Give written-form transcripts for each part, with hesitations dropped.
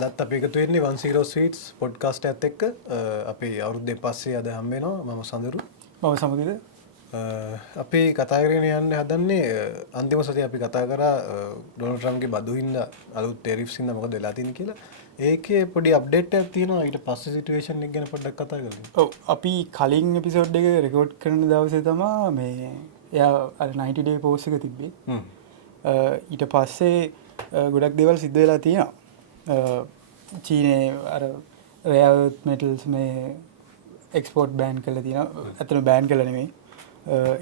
අදත් අපි එකතු වෙන්නේ 10 Sweets පොඩ්කාස්ට් එකත් එක්ක අපි අවුරුද්දේ පස්සේ අද හම්බ වෙනවා මම සඳරු මම සමගිද අපි කතා කරගෙන යන්න හදන්නේ අන්තිම සතියේ අපි කතා කරා ඩොනල්ඩ් ට්‍රම්ප්ගේ බදු හින්දා අලුත් ටෙරිෆ්ස් හින්දා මොකද වෙලා තියෙන්නේ කියලා. ඒකේ පොඩි අප්ඩේට් එකක් තියෙනවා. ඊට පස්සේ සිටුේෂන් එක ගැන පොඩ්ඩක් කතා කරමු. ඔව් අපි කලින් එපිසෝඩ් එක රෙකෝඩ් කරන දවසේ තමයි මේ එයා අර 90 day පෝස්ට් එක තිබ්බේ. ඊට පස්සේ ගොඩක් දේවල් සිද්ධ වෙලා තියෙනවා. චීනේ අර රෙයර් මෙටල්ස් මේ එක්ස්පෝර්ට් බෑන් කරලා තියෙනවා. ඇත්තටම බෑන් කරලා නෙමෙයි.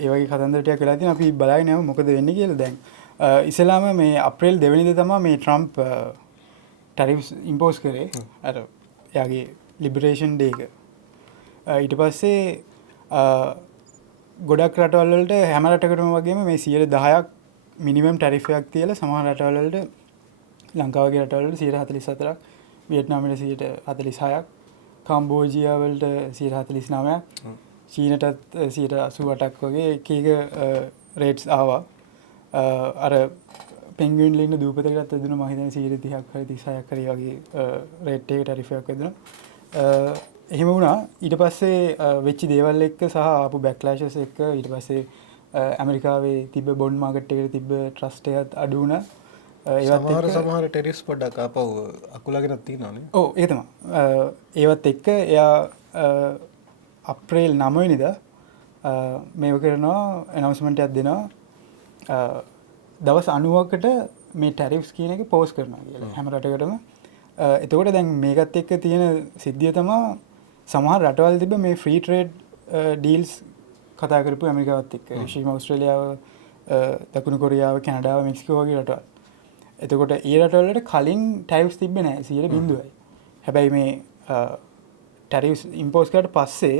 ඒ වගේ කතන්දර ටිකක් වෙලා තියෙනවා. අපි බලාගෙන යමු මොකද වෙන්නේ කියලා දැන්. ඉස්සෙල්ලාම මේ අප්‍රේල් 2 වෙනිදා තමයි මේ ට්‍රම්ප් ටැරිෆ්ස් ඉම්පෝස් කරේ. අර එයාගේ ලිබරේෂන් ඩේ එක. ඊට පස්සේ ගොඩක් රටවල් වලට හැම රටකටම වගේම මේ 10%ක් මිනිමම් ටැරිෆ් එකක් තියලා සමහර රටවල් වලට ලංකාව වගේ රටවල් වලට 44%ක්, වියට්නාමයට 46%ක්, කම්බෝජියා වලට 49%ක්, චීනටත් 88%ක් වගේ එක එක රේට්ස් ආවා. අර පෙන්ගුයින් ලින්න දූපතකටත් වැදුණා මම හිතන්නේ 30%ක් හරි 36ක් හරි වගේ රේට් එකක ටැරිෆ් එකක් වැදුණා. එහෙම වුණා. ඊට පස්සේ වෙච්ච දේවල් එක්ක සහ ආපු බෑක්ලෑෂස් එක්ක ඊට පස්සේ ඇමරිකාවේ තිබ්බ බොන්ඩ් මාකට් එකේ තිබ්බ ට්‍රස්ට් එකත් අඩු වුණා. සමහර ටෙරිෆ්ස් පොඩ්ඩක් ආපහු අකුලගෙනත් තියෙනවානේ. ඔව් ඒක තමයි. ඒවත් එක්ක එයා අප්‍රේල් 9 වෙනිදා මේව කරනවා ඇනවුස්මන්ට් එකක් දෙනවා. දවස් 90කට මේ ටැරිෆ්ස් කියන එක පෝස් කරනවා කියලා හැම රටකටම. එතකොට දැන් මේකත් එක්ක තියෙන සිද්ධිය තමයි සමහර රටවල් තිබ්බ මේ ෆ්‍රී ට්‍රේඩ් ඩීල්ස් කතා කරපු ඇමරිකාවත් එක්ක. විශේෂයෙන්ම ඕස්ට්‍රේලියාව, දකුණු කොරියාව, කැනඩාව, මෙක්සිකෝ වගේ රටවල්. එතකොට ඒ රටවල් වලට කලින් ටැරිෆ්ස් තිබ්බේ නැහැ 0.0යි. හැබැයි මේ ටැරිෆ්ස් ඉම්පෝස් කරාට පස්සේ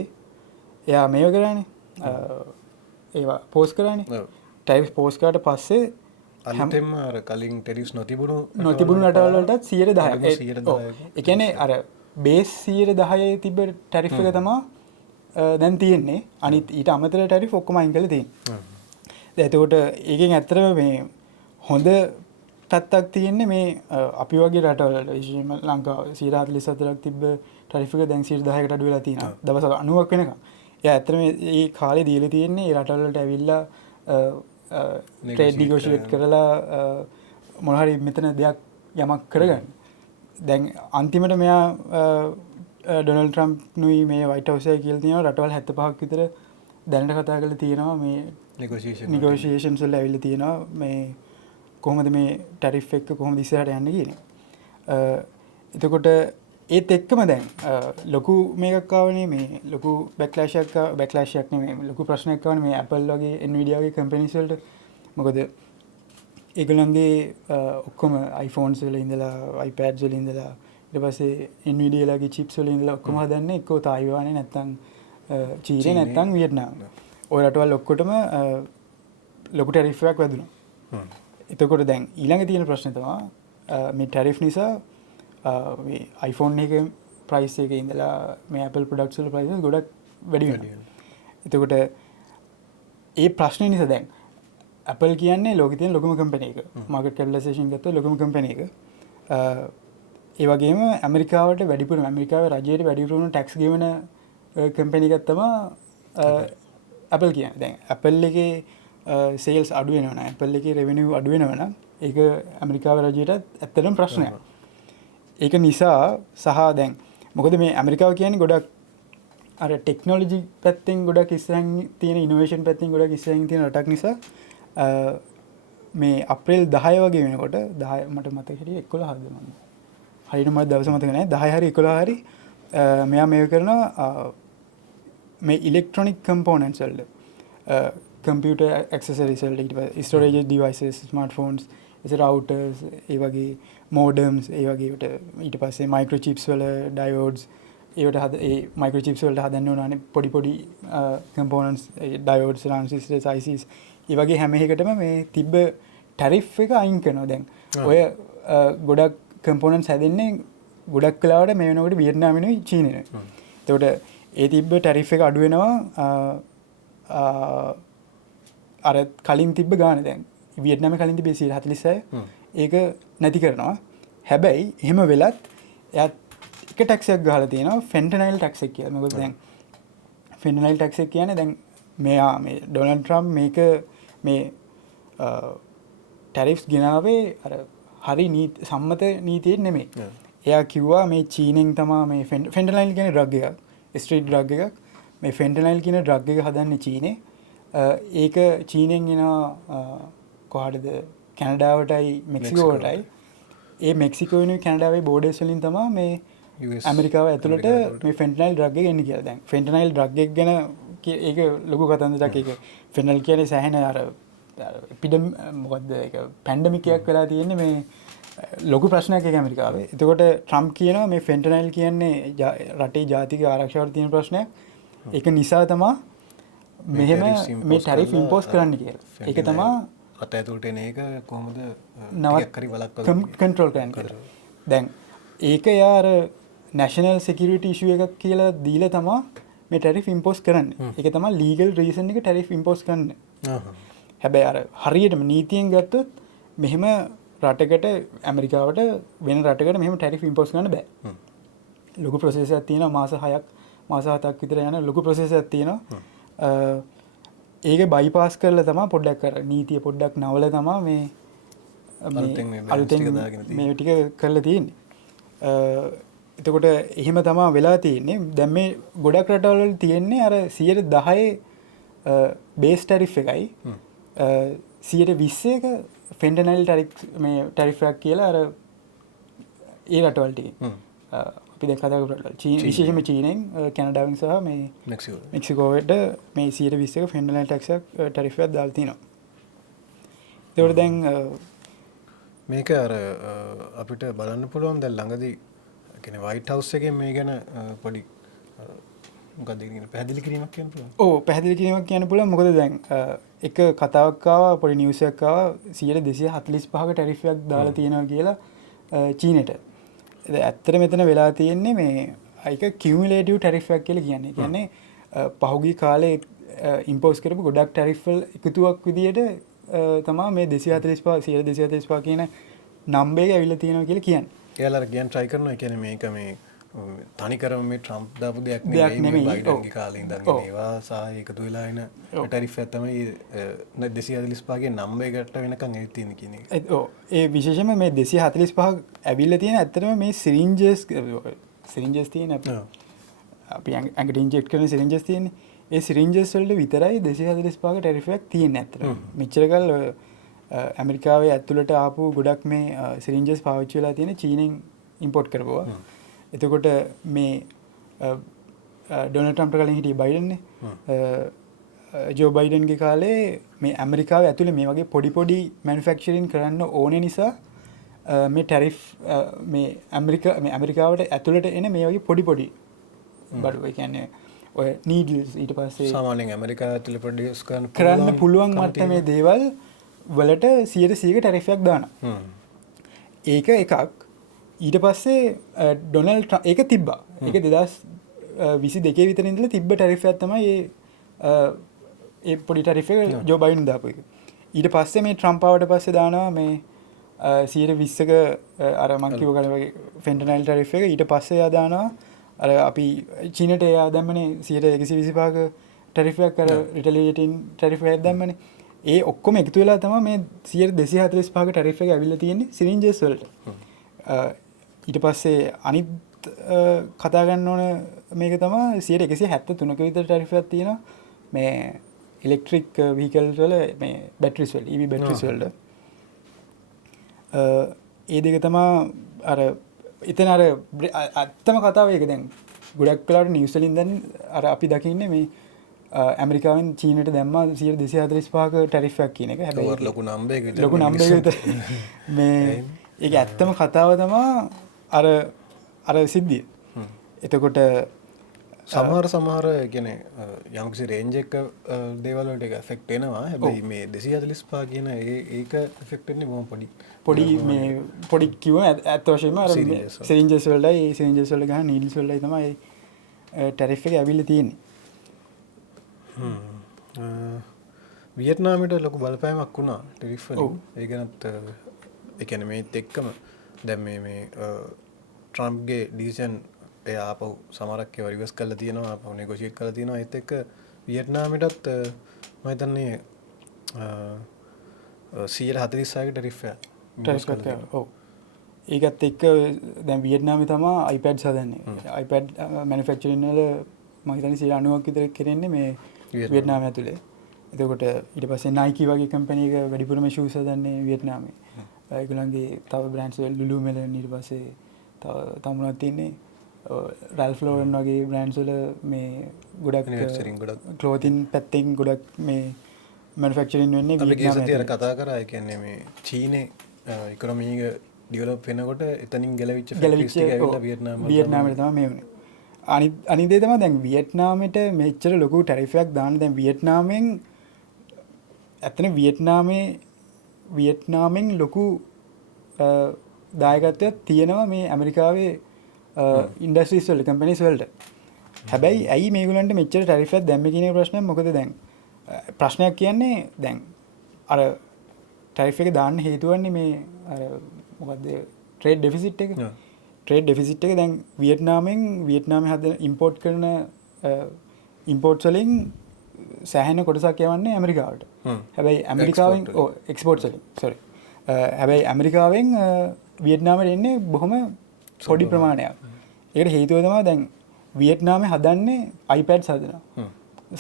එයා මේව කරානේ. ඒවා පෝස් කරානේ. ටැරිෆ්ස් පෝස් කරාට පස්සේ අලුතෙන්ම අර කලින් ටෙරිෆ්ස් නොතිබුණු රටවල් වලටත් 10%. ඒ කියන්නේ අර බේස් 10% තිබ්බ ටැරිෆ් එක තමයි දැන් තියෙන්නේ. අනිත් ඊට අමතර ටැරිෆ් ඔක්කොම අයින් කරලා තියෙන්නේ. දැන් එතකොට ඒකෙන් ඇත්තටම මේ හොඳ පැත්තක් තියෙන්නේ මේ අපි වගේ රටවල විශේෂයෙන්ම ලංකාව 44%ක් තිබ්බ ටැරිෆ් එක දැන් 10%කට අඩු වෙලා තියෙනවා. දවස් 90ක් වෙනකම්. එයා ඇත්තටම මේ කාලේ දීලා තියෙන්නේ ඒ රටවල වලට ඇවිල්ලා ට්‍රේඩ් නිගෝෂියේට් කරලා මොන හරි මෙතන දෙයක් යමක් කරගන්න. දැන් අන්තිමට මෙයා ඩොනල්ඩ් ට්‍රම්ප් නුයි මේ වයිට් හවුස් එකේ කියලා තියෙනවා රටවල් 75ක් විතර දැනට කතා කරලා තියෙනවා මේ නෙගෝෂියේෂන්ස් වල ඇවිල්ලා තියෙනවා මේ කොහොමද මේ ටැරිෆ් එක කොහොමද ඉස්සරහට යන්නේ කියන. එතකොට ඒත් එක්කම දැන් ලොකු මේකක් ආවනේ මේ ලොකු බෑක්ලෑෂ් එකක් නෙමෙයි ලොකු ප්‍රශ්නයක් ආවනේ මේ Apple වගේ Nvidia වගේ කම්පැනිස් වලට. මොකද ඒගොල්ලන්ගේ ඔක්කොම iPhones වල ඉඳලා iPads වල ඉඳලා ඊට පස්සේ Nvidia ලගේ chips වල ඉඳලා ඔක්කොම හදන්නේ එක්කෝ තායිවානේ නැත්නම් චීනේ නැත්නම් වියට්නාම්. ඔය රටවල් ඔක්කොටම ලොකු ටැරිෆ් එකක් වැදුණා. එතකොට දැන් ඊළඟ තියෙන ප්‍රශ්නේ තමයි මේ ටැරිෆ් නිසා මේ iPhone එකේ ප්‍රයිස් එකේ ඉඳලා මේ Apple products වල ප්‍රයිස් ගොඩක් වැඩි වෙනවා. එතකොට ඒ ප්‍රශ්නේ නිසා දැන් Apple කියන්නේ ලෝකේ තියෙන ලොකුම කම්පැනි එක. මාකට් කැපිටලයිසේෂන් ගත්තොත් ලොකුම කම්පැනි එක. ඒ වගේම ඇමරිකාවට වැඩිපුරම ඇමරිකාවේ රජයට වැඩිපුරම ටැක්ස් ගෙවන කම්පැනි එකක් තමයි Apple කියන්නේ. දැන් Apple එකේ සේල්ස් අඩු වෙනවා නම් Apple එකේ රෙවෙනියු අඩු වෙනවා නම් ඒක ඇමරිකාවේ රජයට ඇත්තටම ප්‍රශ්නයක්. ඒක නිසා සහ දැන් මොකද මේ ඇමරිකාව කියන්නේ ගොඩක් අර ටෙක්නොලොජි පැත්තෙන් ගොඩක් ඉස්සරහින් තියෙන ඉනෝවේෂන් පැත්තෙන් ගොඩක් ඉස්සරහින් තියෙන රටක් නිසා මේ අප්‍රේල් 10 වගේ වෙනකොට 10 මට මතක හිටියේ 11ද මම. හරියට මට දවස මතක නැහැ. 10 හරි 11 හරි මෙයා මේක කරනවා මේ ඉලෙක්ට්‍රොනික කම්පොනන්ට්ස් වලට computer accessories වලට ඊට පස්සේ storage devices smartphones routers ඒ වගේ modems ඒ වගේ ඊට පස්සේ microchips වල diodes ඒවට ඒ microchips වලට හදන්න ඕනනේ පොඩි පොඩි components diodes transistors ICs ඒ වගේ හැම එකකටම මේ තිබ්බ tariff එක අයින් කරනවා දැන් ඔය ගොඩක් components හැදෙන්නේ ගොඩක් වෙලාවට මේ වෙනකොට වියට්නාමෙනුයි චීනෙනුයි එතකොට ඒ තිබ්බ tariff එක අඩු වෙනවා අර කලින් තිබ්බ ගාන දැන් වියට්නාමේ කලින් තිබ්බේ 146 ඒක නැති කරනවා. හැබැයි එහෙම වෙලත් එයා එක ටැක්සයක් ගහලා තියෙනවා ෆෙන්ටනයිල් ටැක්ස් එක කියලා. මොකද දැන් ෆෙන්ටනයිල් ටැක්ස් එක කියන්නේ දැන් මෙයා මේ ඩොනල්ඩ් ට්‍රම්ප් මේක මේ ටැරිෆ්ස් ගෙනාවේ අර හරි සම්මත නීතියෙන් නෙමෙයි. එයා කිව්වා මේ චීනෙන් තමා මේ ෆෙන්ටනයිල් කියන ඩ්‍රග් එකක්, ස්ට්‍රීට් ඩ්‍රග් එකක්. මේ ෆෙන්ටනයිල් කියන ඩ්‍රග් එක හදන්නේ චීනේ. ඒක චීනෙන් එනවා කොහටද කැනඩාවටයි මෙක්සිකෝවටයි. ඒ මෙක්සිකෝනුයි කැනඩාවේ බෝඩර්ස් වලින් තමා මේ ඇමරිකාව ඇතුළට මේ ෆෙන්ටනයිල් ඩ්‍රග් එක එන්නේ කියලා. දැන් ෆෙන්ටනයිල් ඩ්‍රග් එක ගැන ඒක ලොකු කතන්දරයක්. ඒක ෆෙන්ටනයිල් කියන්නේ සෑහෙන අර මොකක්ද ඒක පැන්ඩමිකයක් වෙලා තියෙන්නේ මේ ලොකු ප්‍රශ්නයක් ඒක ඇමරිකාවේ. එතකොට ට්‍රම්ප් කියනවා මේ ෆෙන්ටනයිල් කියන්නේ රටේ ජාතික ආරක්ෂාවට තියෙන ප්‍රශ්නයක්. ඒක නිසා තමා මෙහෙම මේ ටැරිෆ් ඉම්පෝස් කරන්න කියලා. ඒක තමා රට ඇතුළට එන එක කොහොමද නවත් හරි වළක්වන්න කන්ට්‍රෝල් කරන්න කියලා. දැන් ඒක යාර නැෂනල් සිකියුරිටි ඉෂුව එකක් කියලා දීලා තමා මේ ටැරිෆ් ඉම්පෝස් කරන්නේ. ඒක තමා ලීගල් රීසන් එක ටැරිෆ් ඉම්පෝස් කරන්නේ. හැබැයි අර හරියටම නීතියෙන් ගත්තොත් මෙහෙම රටකට ඇමරිකාවට වෙන රටකට මෙහෙම ටැරිෆ් ඉම්පෝස් කරන්න බෑ. ලොකු ප්‍රොසෙස් එකක් තියෙනවා මාස 6ක් මාස 7ක් විතර යන ලොකු ප්‍රොසෙස් එකක් තියෙනවා. ඒක බයිපාස් කරලා තමයි පොඩ්ඩක් අර නීතිය පොඩ්ඩක් නවල තමයි මේ අලුතෙන් මේ ටික කරලා තියෙන්නේ. එතකොට එහෙම තමයි වෙලා තියෙන්නේ. දැන් මේ ගොඩක් රටවල් වල තියෙන්නේ අර 10% බේස් ටැරිෆ් එකයි 120 එක ෆෙන්ටනයිල් ටැරිෆ් එකක් කියලා අර ඒ රටවල් ටිකේ අපි දැන් කතා කරපු රටවල් විශේෂයෙන්ම චීනෙන් කැනඩාවෙන් සහ මේ මෙක්සිකෝවට මේ 120 එක ෆෙන්ටනයිල් ටැක්ස් එකක් ටැරිෆ් එකක් දාලා තිනවා. ඒකට දැන් මේක අර අපිට බලන්න පුළුවන් දැන් ළඟදී කියන්නේ වයිට් හවුස් එකෙන් මේ ගැන පොඩි මොකක්ද කියන්නේ පැහැදිලි කිරීමක් කියන්න පුළුවන්. ඔව් පැහැදිලි කිරීමක් කියන්න පුළුවන්. මොකද දැන් එක කතාවක් ආවා පොඩි නිවුස් එකක් ආවා 145ක ටැරිෆ් එකක් දාලා තියෙනවා කියලා චීනෙට. ඇත්තට මෙතන වෙලා තියෙන්නේ මේ ඒක කියුමුලේටිව් ටැරිෆ් එකක් කියලා කියන්නේ. කියන්නේ පහුගිය කාලේ ඉම්පෝස් කරපු ගොඩක් ටැරිෆ් වල එකතුවක් විදියට තමයි මේ 245 145 කියන නම්බර් එක ඇවිල්ලා තියෙනවා කියලා කියන්නේ. එයාලා කියන්න try කරනවා. ඒ කියන්නේ මේක මේ තනිකරම මේ ට්‍රම්ප් දාපු දෙයක් නෙමෙයි. බයිඩන්ගේ කාලේ ඉඳන් ඒවා සහ එකතු වෙලා එන ටැරිෆ් එක තමයි 245 ගේ නම්බර් එකට වෙනකන් ඇවිත් තියෙන කියන එක. ඔව් ඒ විශේෂයෙන්ම මේ 245 ඇවිල්ලා තියෙන ඇත්තටම මේ සිරින්ජස් තියෙන අපි ඇඟට ඉන්ජෙක්ට් කරන සිරින්ජස් තියෙන්නේ. ඒ සිරින්ජස් වලට විතරයි 245 ක ටැරිෆ් එකක් තියෙන්නේ ඇත්තටම. මෙච්චර කල් ඇමරිකාවේ ඇතුළට ආපු ගොඩක් මේ සිරින්ජස් පාවිච්චි වෙලා තියෙන චීනෙන් ඉම්පෝර්ට් කරපුවා. එතකොට මේ ඩොනල්ඩ් ට්‍රම්ප් කලින් හිටිය බයිඩන්නේ ජෝ බයිඩන්ගේ කාලේ මේ ඇමරිකාව ඇතුළේ මේ වගේ පොඩි පොඩි මැනුෆැක්චරින් කරන්න ඕනේ නිසා මේ ටැරිෆ් මේ ඇමරිකාවට ඇතුළට එන මේ වගේ පොඩි පොඩි බඩු ඒ කියන්නේ ඔය නීඩල්ස් ඊට පස්සේ සාමාන්‍යයෙන් ඇමරිකාව ඇතුළේ ප්‍රොඩියුස් කරන්න පුළුවන් මට්ටමේ දේවල් වලට 100% ටැරිෆ් එකක් දානවා. ඒක එකක්. ඊට පස්සේ ඩොනල්ඩ් ට්‍රම්ප් ඒක තිබ්බා. ඒක 2022 විතර ඉඳලා තිබ්බ ටැරිෆ් එකක් තමයි ඒ පොඩි ටැරිෆ් එක ජෝ බයිඩන් දාපු එක. ඊට පස්සේ මේ ට්‍රම්ප් ආවට පස්සේ දානවා මේ 120ක අර මං කිව්ව කලින් වගේ ෆෙන්ටනයිල් ටැරිෆ් එක. ඊට පස්සේ එයා දානවා අර අපි චීනට එයා දැම්මනේ 125ක ටැරිෆ් එකක් අර රිටැලියේටින් ටැරිෆ් එකක් දැම්මනේ. ඒ ඔක්කොම එකතු වෙලා තමයි මේ 245ක ටැරිෆ් එක ඇවිල්ලා තියෙන්නේ සිරින්ජස් වලට. ඊට පස්සේ අනිත් කතා ගන්න ඕන මේක තමයි 173ක විතර ටැරිෆ් එකක් තියෙනවා මේ ඉලෙක්ට්‍රික් වීකල්ස් වල මේ බැටරිස් වල EV බැටරිස් වල. ඒ දෙක තමයි අර එතන අර අත්තම කතාව ඒක දැන් ගොඩක් වෙලාවට නිවුස් වලින් දැන් අර අපි දකින්නේ මේ ඇමරිකාවෙන් චීනට දැම්මා 245ක ටැරිෆ් එකක් කියන එක. හැබැයි ලොකු නම්බර් එක ලොකු නම්බර් එක විතර මේ ඒක ඇත්තම කතාව තමයි අර සිද්ධිය. එතකොට සමහර කියන්නේ යම්කිසි රේන්ජ් එක දේවල් වලට ඒක එෆෙක්ට් වෙනවා. හැබැයි මේ 245 කියන ඒක එෆෙක්ට් වෙන්නේ බොහොම පොඩි මේ පොඩි කිව්ව ඇත්ත වශයෙන්ම අර සිරින්ජස් වලයි ඒ සිරින්ජස් වල ගහන නීඩල්ස් වලයි තමයි ටැරිෆ් එක ඇවිල්ලා තියෙන්නේ. වියට්නාමයට ලොකු බලපෑමක් වුණා ටැරිෆ් වලින්. ඒ ගැනත් ඒ කියන්නේ මේත් එක්කම දැන් මේ ට්‍රම්ප්ගේ ඩීසන් එය ආපහු සමරක් වරිවස් කල්ල තියෙනවා අප නෙගොෂේට් කළ තියෙනවා එත් එක්ක වියට්නාමටත් මහිතන්නේ 140ට රිෆ ඒකත් එක්ක දැන් වියට්නාමි තමා iPad සදන්නේ iPad මැනුෆැක්චරින්වල මහිතන 90ක් විතර කෙරෙන්නේ මේ වියට්නාම ඇතුළේ. එතකොට ඊට පස්සේ Nike වගේ කම්පැනි එක වැඩිපුරම ෂූස් හදන්නේ වියට්නාමේ. ඒගොල්ලන්ගේ තව බ්‍රෑන්ඩ්ස් වල Lululemon ඊට පස්සේ තව මොනවද තියෙන්නේ Ralph Lauren වගේ බ්‍රෑන්ඩ්ස් වල මේ ගොඩක් ක්ලෝතින් පැත්තෙන් ගොඩක් මේ මැනුෆැක්චරින් වෙන්නේ වියට්නාමයේ. අපි කතා කරා ඒ කියන්නේ මේ චීනේ ඉකොනොමි එක ඩිවලොප් වෙනකොට එතනින් ගැලවිච්ච ෆැක්ටරිස් ටික ඇවිල්ලා වියට්නාමයට තමයි මේ වුනේ. අනිත් දේ තමයි දැන් වියට්නාමයට මෙච්චර ලොකු ටැරිෆ් එකක් දාන්න දැන් වියට්නාමෙන් ඇත්තනේ වියට්නාමෙන් ලොකු දායකත්වයක් තියෙනවා මේ ඇමරිකාවේ ඉන්ඩස්ට්‍රීස් වල කම්පැනිස් වලට. හැබැයි ඇයි මේගොල්ලන්ට මෙච්චර ටැරිෆ් එකක් දැම්මේ කියන ප්‍රශ්නයක් මොකද දැන් ප්‍රශ්නයක් කියන්නේ දැන් අර ටැරිෆ් එක දාන්න හේතු වන්නේ මේ අර මොකද්ද ට්‍රේඩ් ඩෙෆිසිට් එක. ට්‍රේඩ් ඩෙෆිසිට් එක දැන් වියට්නාමේ හද ඉම්පෝර්ට් කරන ඉම්පෝර්ට්ස් වලින් සෑහෙන කොටසක් යවන්නේ ඇමරිකාවට. හැබැයි ඇමරිකාවෙන් එක්ස්පෝර්ට්ස් වලින් සෝරි. හැබැයි ඇමරිකාවෙන් වියට්නාමයට එන්නේ බොහොම පොඩි ප්‍රමාණයක්. ඒකට හේතුව තමයි දැන් වියට්නාමේ හදන්නේ iPads හදනවා.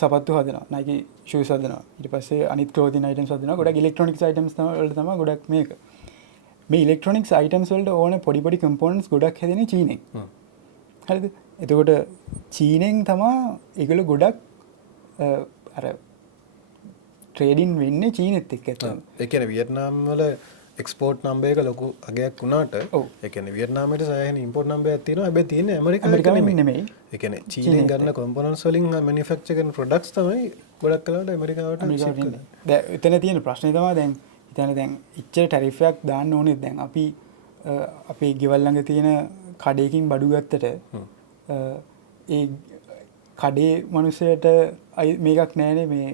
සපත්තු හදනවා. Nike shoes හදනවා. ඊට පස්සේ අනිත් clothing items හදනවා. ගොඩක් electronics items වලට තමයි ගොඩක් මේක. මේ ඉලෙක්ට්‍රොනික්ස් අයිටම්ස් වලට ඕන පොඩි පොඩි කම්පොනන්ට්ස් ගොඩක් හැදෙන්නේ චීනෙන්. හරිද? එතකොට චීනෙන් තමයි ඒගොල්ලෝ ගොඩක් අර ට්‍රේඩින් වෙන්නේ චීනෙත් එක්ක ඇත්තටම. ඒ කියන්නේ වියට්නාම් වල එක්ස්පෝර්ට් නම්බර් එක ලොකු අගයක් වුණාට ඒ කියන්නේ වියට්නාමයට සෑහෙන ඉම්පෝර්ට් නම්බර් එකක් තියෙනවා. හැබැයි තියෙන්නේ ඇමරිකාවෙන් නෙමෙයි. ඒ කියන්නේ චීනෙන් ගන්න කම්පොනන්ට්ස් වලින් මැනුෆැක්චර් කරන ප්‍රොඩක්ට්ස් තමයි ගොඩක් කලකට ඇමරිකාවට ෂිප් කරන්නේ. දැන් එතන තියෙන ප්‍රශ්නේ තමයි දැන් ඉච්චර ටැරිෆ් එකක් දාන්න ඕනේ. දැන් අපි අපේ ගෙවල් ළඟ තියෙන කඩේකින් බඩු ගත්තට ඒ කඩේ මිනිස්සයට මේකක් නැහැනේ මේ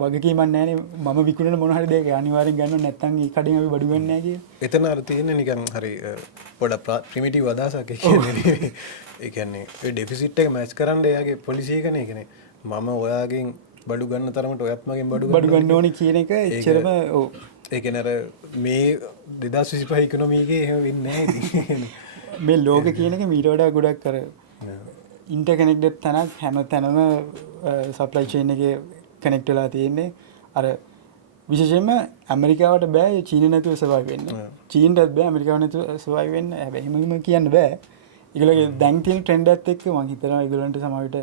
වගකීමක් නැහැනේ මම විකුණන මොන හරි දෙයක අනිවාර්යෙන් ගන්න නැත්නම් ඒ කඩෙන් අපි බඩු ගන්න නැහැ කියලා. එතන අර තියෙන්නේ නිකන් හරි පොඩක් ප්‍රිමිටිව් අදහසක් ඒ කියන්නේ ඒ ඩෙෆිසිට් එක මැච් කරන්න එයාගේ පොලිසි එකනේ. ඒ කියන්නේ මම ඔයාගෙන් බඩු ගන්න තරමට ඔයත් මගෙන් බඩු ගන්න ඕනේ කියන එක එච්චරම ඔව් ඒ කියන්නේ අර මේ 2025 ඉකොනොමි එකේ එහෙම වෙන්නේ නැහැ. මේ ලෝක කියන එක මීට වඩා ගොඩක් අර ඉන්ටර්කනෙක්ටඩ් තැනක් හැම තැනම සප්ලයි චේන් එකේ කනෙක්ට් වෙලා තියෙන්නේ. අර විශේෂයෙන්ම ඇමරිකාවට බෑ චීන නැතුව සර්වයිව් වෙන්න. චීනටත් බෑ ඇමරිකාව නැතුව සර්වයිව් වෙන්න. හැබැයි එහෙමම කියන්න බෑ. ඒගොල්ලෝගේ දැන් තියෙන ට්‍රෙන්ඩ් එකත් එක්ක මම හිතනවා ඒගොල්ලන්ට සමහරවිට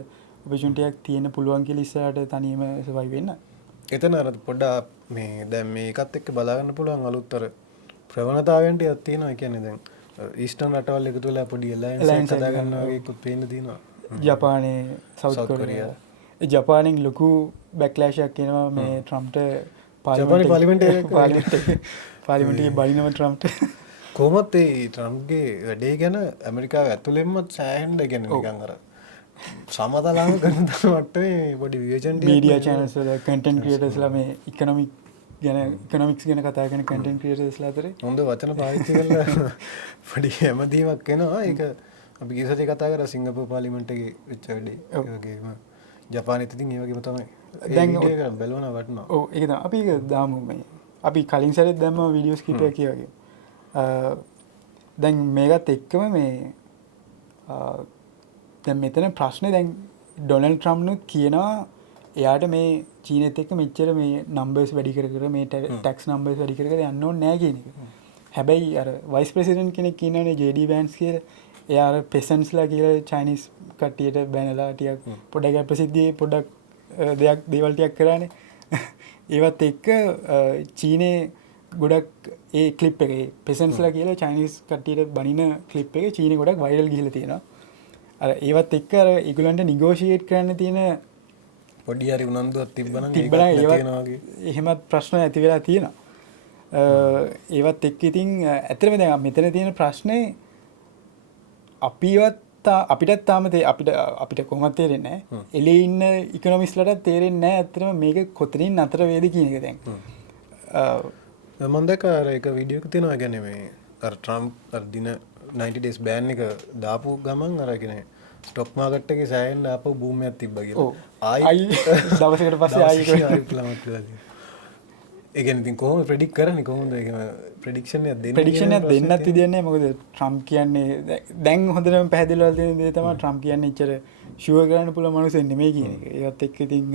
ඔපචුනිටි එකක් තියෙන්න පුළුවන් කියලා ඉස්සරහට තනියම සර්වයිව් වෙන්න. එතන අර පොඩ්ඩක් මේ දැන් මේකත් එක්ක බලා ගන්න පුළුවන් අලුත් අර ප්‍රවණතාවයන් ටිකක් තියෙනවා. ඒ කියන්නේ දැන් ඊස්ටර්න් රටවල් එකතු වෙලා පොඩි alliance එකක් හදා ගන්නවා වගේ එකක් පේන්න තියෙනවා. ජපානයේ සවුත් කොරියා. ඒ ජපානෙන් ලොකු බැක්ලෑෂ් එකක් එනවා මේ ට්‍රම්ප්ට පාර්ලිමේන්තුවේ බලිනව ට්‍රම්ප්ට. කොහොමත් ඒ ට්‍රම්ප්ගේ වැඩේ ගැන ඇමරිකාව ඇතුළෙන්ම සෑහෙන්න ගැන නිකන් අර සමතලාම කරන මට්ටමේ පොඩි විවේචන මීඩියා චැනල්ස් වල කන්ටෙන්ට් ක්‍රියේටර්ස්ලා මේ ඉකොනොමික්ස් ගැන කතා කරන කන්ටෙන්ට් ක්‍රියේටර්ස්ලා අතරේ හොඳ වචන පාවිච්චි කරලා පොඩි හැමදීමක් එනවා. ඒක අපි ගිය සතියේ කතා කරා සිංගප්පූර් පාර්ලිමේන්තු එකේ වෙච්ච වැඩේ. ඒ වගේම ජපානෙත් ඉතින් ඒ වගේම තමයි. දැන් ඒක බැලුවම වටනවා. ඔව් ඒක තමයි. අපි ඒක දාමු මේ. අපි කලින් සැරේත් දැම්මා වීඩියෝස් කිහිපයක් කියවගේ. දැන් මේකත් එක්කම මේ දැන් මෙතන ප්‍රශ්නේ දැන් ඩොනල්ඩ් ට්‍රම්ප්නුත් කියනවා එයාට මේ චීනෙත් එක්ක මෙච්චර මේ නම්බර්ස් වැඩි කර කර මේ ටැක්ස් නම්බර්ස් වැඩි කර කර යන්න ඕනේ නැහැ කියන එක. හැබැයි අර වයිස් ප්‍රෙසිඩන්ට් කෙනෙක් ඉන්නවනේ ජේ.ඩී. වෑන්ස් කියලා. එයා අර පෙසන්ට්ස්ලා කියලා චයිනීස් කට්ටියට බැනලා ටිකක් පොඩ්ඩක් ප්‍රසිද්ධියේ පොඩ්ඩක් දේවල් ටිකක් කරානේ. ඒවත් එක්ක චීනේ ගොඩක් ඒ ක්ලිප් එකේ පෙසන්ට්ස්ලා කියලා චයිනීස් කට්ටියට බනින ක්ලිප් එකේ චීනේ ගොඩක් වයිරල් ගිහිල්ලා තියෙනවා. අර ඒවත් එක්ක අර ඒගොල්ලන්ට නිගෝෂියේට් කරන්න තියෙන පොඩි හරි උනන්දුවක් තිබ්බනම් එහෙමත් ප්‍රශ්න ඇති වෙලා තියෙනවා. ඒවත් එක්ක ඉතින් ඇත්තටම දැන් මෙතන තියෙන ප්‍රශ්නේ අපිටත් තාම අපිට කොහොමද තේරෙන්නේ නැහැ. එලේ ඉන්න ඉකොනොමිස්ට්ලාට තේරෙන්නේ නැහැ ඇත්තටම මේක කොතනින් නතර වේද කියන එක දැන්. මම දැක්කා අර එක වීඩියෝ එකක් තියෙනවා. ඒ කියන්නේ මේ අර ට්‍රම්ප් අර දින 90 days බෑන් එක දාපු ගමන් අරගෙන ස්ටොක් මාකට් එකේ සෑහෙන ආපහු බූම් එකක් තිබ්බා කියලා. ආයි දවසකට පස්සේ ආයි ක්ලමට් වෙලා තියෙනවා. ඒ කියන්නේ ඉතින් කොහොමද ප්‍රෙඩික්ට් කරන්නේ කොහොමද ඒක ප්‍රෙඩික්ෂන් එකක් දෙන්නේ? ප්‍රෙඩික්ෂන් එකක් දෙන්නත් විදියන්නේ මොකද ට්‍රම්ප් කියන්නේ දැන් හොඳටම පැහැදිලිව තියෙන දේ තමයි ට්‍රම්ප් කියන්නේ එච්චර ෂුවර් කරන්න පුළුවන් මිනිස්සු නෙමෙයි කියන එක. ඒවත් එක්ක ඉතින්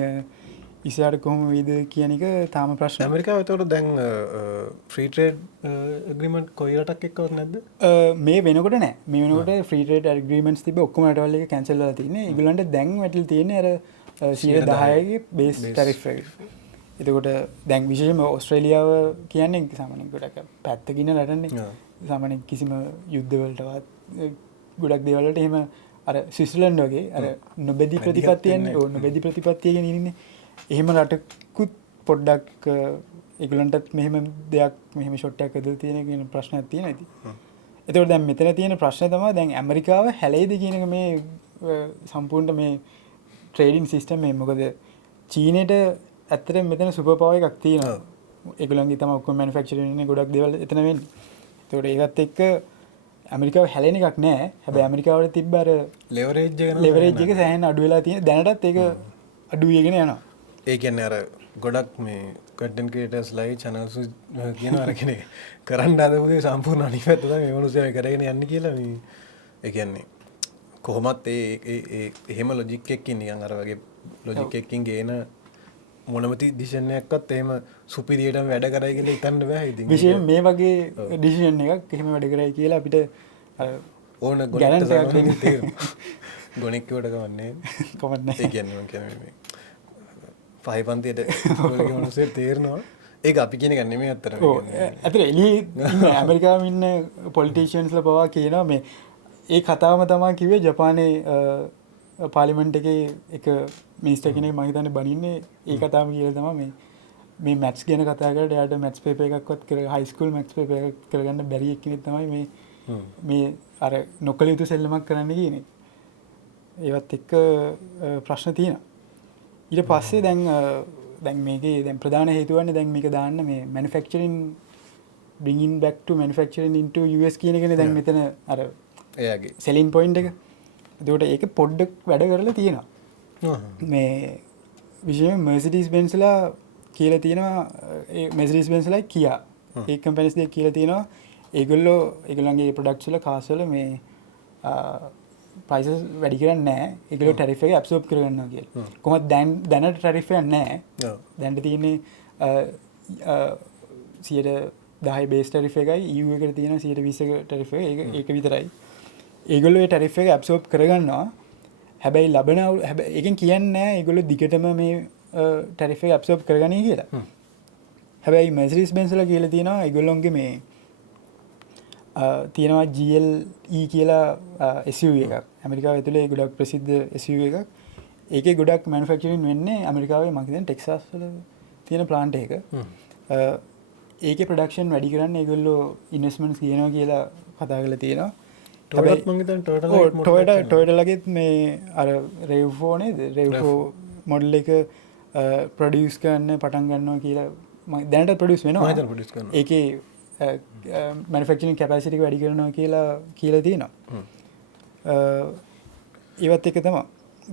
ඉස්සරහට කොහොම වෙයිද කියන එක තාම ප්‍රශ්න. ඇමරිකාව එතකොට දැන් ෆ්‍රී ට්‍රේඩ් ඇග්‍රීමන්ට් කොයි රටක් එක්කවත් නැද්ද? මේ වෙනකොට නෑ. මේ වෙනකොට ෆ්‍රී ට්‍රේඩ් ඇග්‍රීමන්ට්ස් තිබ්බ ඔක්කොම රටවල් එක කැන්සල් වෙලා තියෙන්නේ. ඒගොල්ලන්ට දැන් වැටිලා තියෙන්නේ අර 10%ගේ බේස් ටැරිෆ් එක. එතකොට දැන් විශේෂයෙන්ම ඕස්ට්‍රේලියාව කියන්නේ සාමාන්‍යයෙන් ගොඩක් පැත්තකින් රටන්නේ. සාමාන්‍යයෙන් කිසිම යුද්ධ වලටවත් ගොඩක් දේවල් වලට එහෙම අර ස්විට්සර්ලන්ඩ් වගේ අර නොබෙදි ප්‍රතිපත්තියන්නේ නොබෙදි ප්‍රතිපත්තිය කියන ඉන්නේ. එහෙම රටකුත් පොඩ්ඩක් ඒගොල්ලන්ටත් මෙහෙම දෙයක් මෙහෙම ෂොට් එකක් ඇදලා තියෙන කියන ප්‍රශ්නයක් තියෙනවා ඉතින්. එතකොට දැන් මෙතන තියෙන ප්‍රශ්නේ තමයි දැන් ඇමරිකාව හැලෙයිද කියන එක මේ සම්පූර්ණ මේ ට්‍රේඩින් සිස්ටම් එක. මොකද චීනෙට ඇත්තටම මෙතන සුපර් පවර් එකක් තියෙනවා. ඒගොල්ලන්ගේ තමයි ඔක්කොම මැනුෆැක්චරින් ඉන්නේ ගොඩක් දේවල් එතන වෙන්නේ. ඒතකොට ඒකත් එක්ක ඇමරිකාව හැලෙන එකක් නෑ. හැබැයි ඇමරිකාවට තිබ්බ අර ලෙවරේජ් එක සෑහෙන අඩු වෙලා තියෙන. දැනටත් ඒක අඩු වෙගෙන යනවා. ඒ කියන්නේ අර ගොඩක් මේ කන්ටෙන්ට් ක්‍රියේටර්ස්ලායි channels කියන අර කෙනෙක් කරන්න හදපු දේ සම්පූර්ණ අනිත් පැත්ත තමයි මේ මිනිස්සු කරගෙන යන්නේ කියලා මේ ඒ කියන්නේ කොහොමත් ඒ එහෙම ලොජික් එකකින් නිකන් අර වගේ ලොජික් එකකින් ගේන මොනම ඩිසිෂන් එකක්වත් එහෙම සුපිරියටම වැඩ කරයි කියලා හිතන්න බෑ ඉතින්. විශේෂයෙන් මේ වගේ ඩිසිෂන් එකක් එහෙම වැඩ කරයි කියලා අපිට ඕන ගොනෙක් තේරෙනවා. ගොනෙක් කිව්වට කවන්නේ කොහොමද නැහැ. ඒ කියන්නේ මම කියන්නේ මේ පහයි පන්තියට ගොලගේ මිනිස්සු තේරෙනවා. ඒක අපි කියන එක නෙමෙයි අත්‍තරම. ඔව්. අතට එළියේ ඇමරිකාවේ ඉන්න පොලිටිෂියන්ස්ලා පවා කියනවා මේ ඒ කතාවම තමයි කිව්වේ ජපානයේ පාර්ලිමේන්තු එකේ එක මිනිස්ටර් කෙනෙක් මම හිතන්නේ බනින්නේ ඒ කතාවම කියලා තමයි මේ මැත්ස් ගැන කතා කරලා එයාට මැත්ස් පේපර් එකක්වත් කර හයි ස්කූල් මැත්ස් පේපර් එකක් කරගන්න බැරි එක්කෙනෙක් තමයි මේ අර නොකල යුතු සෙල්ලමක් කරන්න කියන්නේ. ඒවත් එක්ක ප්‍රශ්න තියෙනවා. ඊට පස්සේ දැන් මේකේ දැන් ප්‍රධාන හේතුව වන්නේ දැන් මේක දාන්න මේ manufacturing bringing back to manufacturing into US කියන එකනේ දැන් මෙතන අර එයාගේ selling point එක. ඒකට ඒක පොඩ්ඩක් වැඩ කරලා තියෙනවා. මේ විශේෂයෙන් Mercedes Benz ලා කියලා තියෙනවා ඒ Mercedes Benz ලා Kia ඒ කම්පැනිස් දෙක කියලා තියෙනවා ඒගොල්ලන්ගේ ප්‍රොඩක්ට්ස් වල කාස් වල මේ prices වැඩි කරන්නේ නැහැ. ඒගොල්ලෝ ටැරිෆ් එක ඇබ්සෝබ් කරගන්නවා කියලා. කොහොමද දැනට ටැරිෆ් එකක් නැහැ. දැනට තියෙන්නේ 10% බේස් ටැරිෆ් එකයි EU එකට තියෙන 20% ටැරිෆ් එක. ඒක විතරයි. ඒගොල්ලෝ ඒ ටැරිෆ් එක ඇබ්සෝබ් කරගන්නවා. හැබැයි හැබැයි ඒකෙන් කියන්නේ නැහැ ඒගොල්ලෝ දිගටම මේ ටැරිෆ් එක ඇබ්සෝබ් කරගන්නේ කියලා. හැබැයි Mercedes Benz ලා කියලා තියෙනවා ඒගොල්ලොන්ගේ මේ තියෙනවා GLE කියලා SUV එකක්. ඇමරිකාව ඇතුලේ ගොඩක් ප්‍රසිද්ධ SUV එකක්. ඒකේ ගොඩක් මැනුෆැක්චරින් වෙන්නේ ඇමරිකාවේ මම හිතන්නේ ටෙක්සාස් වල තියෙන ප්ලාන්ට් එක. ඒකේ ප්‍රොඩක්ෂන් වැඩි කරන්න ඒගොල්ලෝ ඉන්වෙස්ට්මන්ට්ස් කියනවා කියලා කතා කරලා තියෙනවා. ටොයටා ලගෙත් මේ අර RAV4 නේද? RAV4 මොඩල් එක ප්‍රොඩියුස් කරන්න පටන් ගන්නවා කියලා දැනට ප්‍රොඩියුස් වෙනවා. ඒකේ මැනුෆැක්චරින් කැපැසිටි එක වැඩි කරනවා කියලා තියෙනවා. ඒවත් එක තමයි.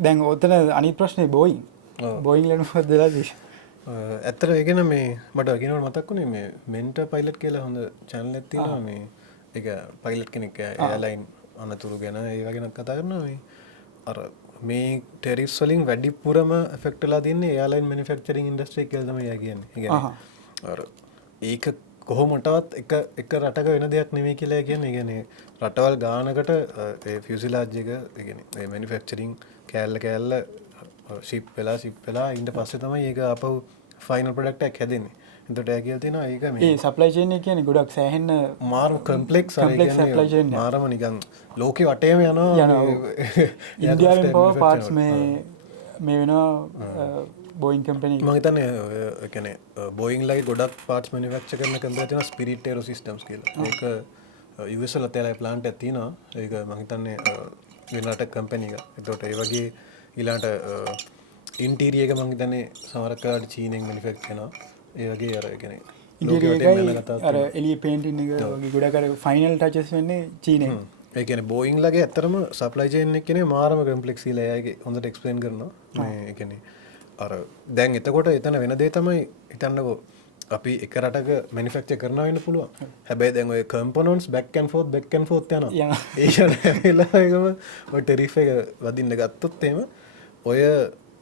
දැන් ඔතන අනිත් ප්‍රශ්නේ බෝයින්. බෝයින් ලා මොකද වෙලා තියෙන්නේ? ඇත්තට ඒ කියන මේ මට කියනකොට මතක් වුණේ මේ මෙන්ටර් පයිලට් කියලා හොඳ channel එකක් තියෙනවා මේ ඒක පයිලට් කෙනෙක් එයාලයින් අනතුරු ගැන ඒ වගේ නක් කතා කරනවා මේ අර මේ ටෙරිෆ්ස් වලින් වැඩිපුරම එෆෙක්ට් වෙලා තින්නේ එයාලයින් මැනුෆැක්චරින් ඉන්ඩස්ට්‍රි එක කියලා තමයි එයා කියන්නේ. ඒ කියන්නේ අර ඒක කොහොමටවත් එක රටක වෙන දෙයක් නෙමෙයි කියලා කියන්නේ. ඒ කියන්නේ රටවල් ගානකට ඒ ෆියුසිලාජ් එක ඒ කියන්නේ මේ මැනුෆැක්චරින් කෑල්ල ෂිප් වෙලා ඊට පස්සේ තමයි ඒක ආපහු ෆයිනල් ප්‍රොඩක්ට් එකක් හැදෙන්නේ. එතකොට එයා කියලා තියෙනවා ඒක මේ සප්ලයි චේන් එක කියන්නේ ගොඩක් සෑහෙන මාරු කම්ප්ලෙක්ස් සප්ලයි චේන් මාරම නිකන් ලෝකෙ වටේම යනවා. ඉන්දියාවෙන් පවා පාර්ට්ස් මේ වෙනවා බෝයින් කම්පැනි. මම හිතන්නේ ඒ කියන්නේ බෝයින් ලගේ ගොඩක් පාර්ට්ස් මැනුෆැක්චර් කරන කම්පැනි තියෙනවා ස්පිරිට් ඒරෝ සිස්ටම්ස් කියලා. ඒක US වල තියෙන ප්ලාන්ට් එකක් තියෙනවා. ඒක මම හිතන්නේ වෙන රටක කම්පැනි එක. එතකොට ඒ වගේ ඊළඟට ඉන්ටීරියර් එක මම හිතන්නේ සමහරක් කාලේ චීනෙන් මැනුෆැක්චර් කරනවා. ඒ වගේ අර කියන්නේ ඉන්ටීරියර් එකයි අර එළිය පේන්ටින් එක වගේ ගොඩක් අර ෆයිනල් ටචස් වෙන්නේ චීනෙන්. ඒකන බෝයින් ලගේ ඇතරම සප්ලයිජයන කෙන මාරම කම්පලෙක්සිල ඇගේ හොඳට එක්ස්පලන් කරනවා එකන අර දැන් එතකොට එතන වෙන දේ තමයි හිතන්නකෝ අපි එක රටක මනිෆක්ච කරනවන්න පුළුව හැබැයි දැන් ඔය කම්පනොන්ස් බැක්කන් ෆෝත් බැක්කන් ෆෝත් යන ඒලාකම ටෙරිෆ එක වදින්න ගත්තොත්තේම ඔය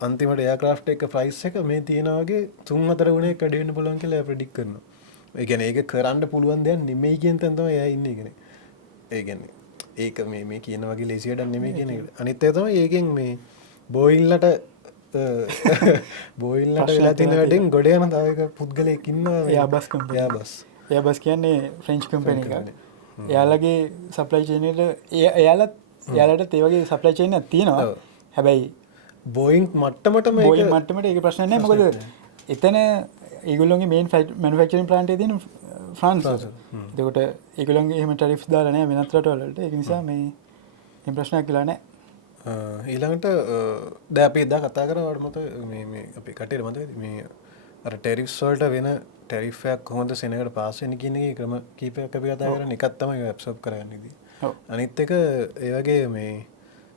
අන්තිමට ඒක්‍රාෆ් එක ප්‍රයිස් එක මේ තියෙනවාගේ තුන් අතර වුණේ කඩවෙන්න පුලන් කියලා ප්‍රඩික් කරන ඒගැන ඒක කරන්න පුළුවන් දෙයක් නෙමෙයි කියෙන් තැන්තම එය ඉන්න ගෙන ඒගැන්නේ ඒක මේ කියන වගේ ලේසියට නෙමේ කියන අනිත් ඇතම ඒකෙන් මේ බෝයිල්ලට බෝයිල්ලට වෙලාතින වැටෙන් ගොඩ යන තාවක පුද්ගලයකින්න යාබස් බස් එයබස් කියන්නේ ෆ්‍රෙන්ච් කම්පන එක එයාලගේ සප්ලයිචනට එයාලත් යාලට තේවගේ සප්ලයිචයන තියෙනවා හැබැයි බෝයින් මට්ටමට බෝයි මට්ටමට ඒ ප්‍රශ්නය මොකද එතන ඒගුල්ලොගේ මේන් මනුෆක්චරින් ප්ලාන්ටේ තින ෆ්‍රන්ස් දෙකොට ඒගුලන්ගේ එහම ටරිෆ් දාලනය වෙනත්රට වලට එක නිසා මේ ප්‍රශ්නයක් කියලානෑ ඊළඟට ද අපේ එදා කතා කර වඩමත අපි කටේ මත මේ ටෙරික්ස්වල්ට වෙන ටෙරිෆයක් කොහොඳ සෙනකට පාසෙන කියනගේ ක්‍රම කීපයක් අපි කතා කරන එකත්තම වැබ්සප් කරන්නදී අනිත් එක ඒවගේ මේ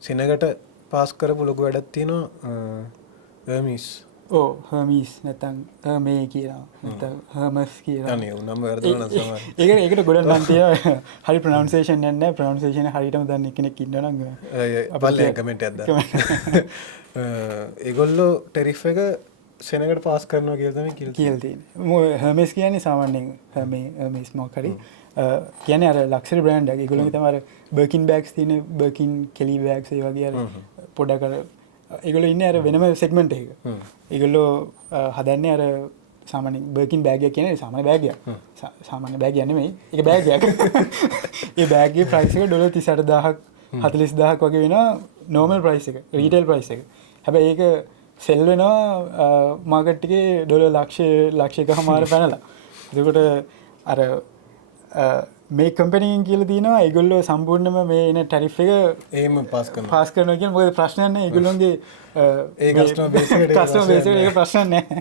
සෙනකට පාස් කරපු ලොකු වැඩත් තියෙනවා මිස් ඕ හමිස් නැතන් මේ කියලා හමස් කියලා නම් වැරදන ඒ ඒකට ගොඩ නන්තිය හරි ප්‍රනවන්සේෂන් න්න ප්‍රනවන්සේෂන හරිටම දන්න කෙනෙක් ඉන්නනග අපල්ල කමෙන්ට ඇද ඒගොල්ලෝ ටෙරිෆ් එක සෙනකට පාස් කරනවා කියතම කියල්ති හමස් කියන්නේ සාමාන්‍යෙන් හමස් මොකරි කියන අර ලක්ෂර බ්‍රන්ඩ් ගොලින් තමර බර්කින් බෑක්ස් තින බර්කින් කෙලි බෑක්සේ වගේ පොඩ කර ඒගොල ඉන්න අර වෙනම සෙක්මෙන්ට් එක ඒගොල්ලෝ හදන්නේ අර සාමාන්‍ය බර්කින් බෑගයක් කියන සාමාන්‍ය බෑගයක් සාමාන්‍ය බෑග යන්නේ එක බෑගයක් ඒ බෑගේ ප්‍රයිස් එක ඩොලර් 38000ක් 40000ක් වගේ වෙනවා නෝමල් ප්‍රයිස් එක රීටේල් ප්‍රයිස් එක හැබැයි ඒක සෙල් වෙනවා මාකට් එකේ ඩොලර් ලක්ෂයකමාර පැනලා එතකොට අර මේ කම්පැනියෙන් කියල තිනවා ඒගොල්ලෝ සම්පූර්ණම මේ එන ටැරිෆ් එක ඒම පාස් කරන කිය මොද ප්‍රශ්නයන්න ඒගොල්ලොන්ගේ කස්ටම බේස එක ප්‍රශ්න නෑ